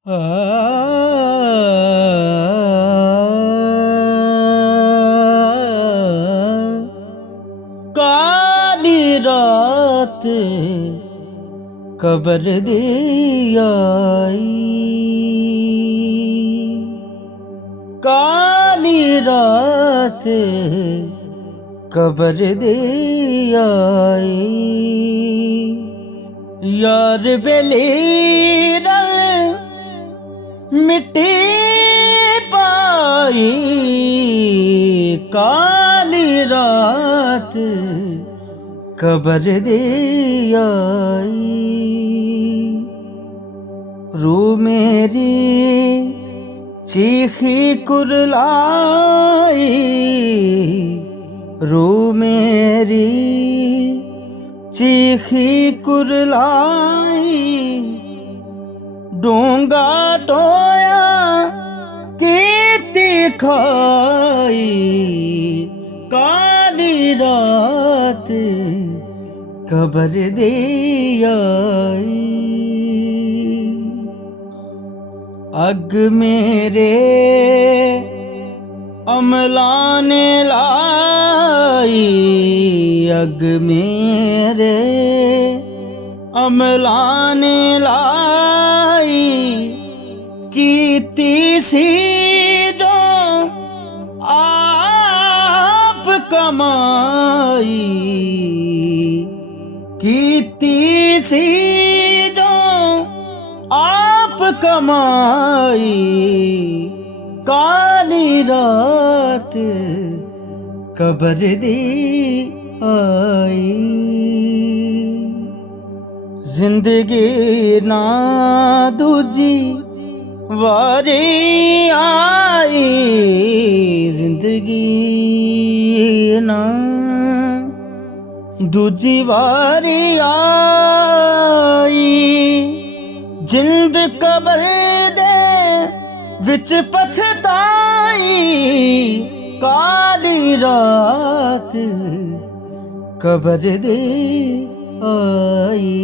काली रात कब्र दी आई, काली रात कब्र दी आई। यार बेली मिट्टी पाई, काली रात कब्र दी आई। रू मेरी चीखी कुरलाई, रू मेरी चीखी कुरलाई। डूंगा टोया कीती खाई, काली रात कब्र दी आई। अग मेरे अमला ने लाई, अग मेरे अमला ने लाई। कीती सी जो आप कमाई, कीती सी जो आप कमाई। काली रात कब्र दी आई। जिंदगी ना दूजी वारी आई, जिंदगी ना दूजी वारी आई। जिंद कब्र दे विच पछताई, काली रात कब्र दी आई।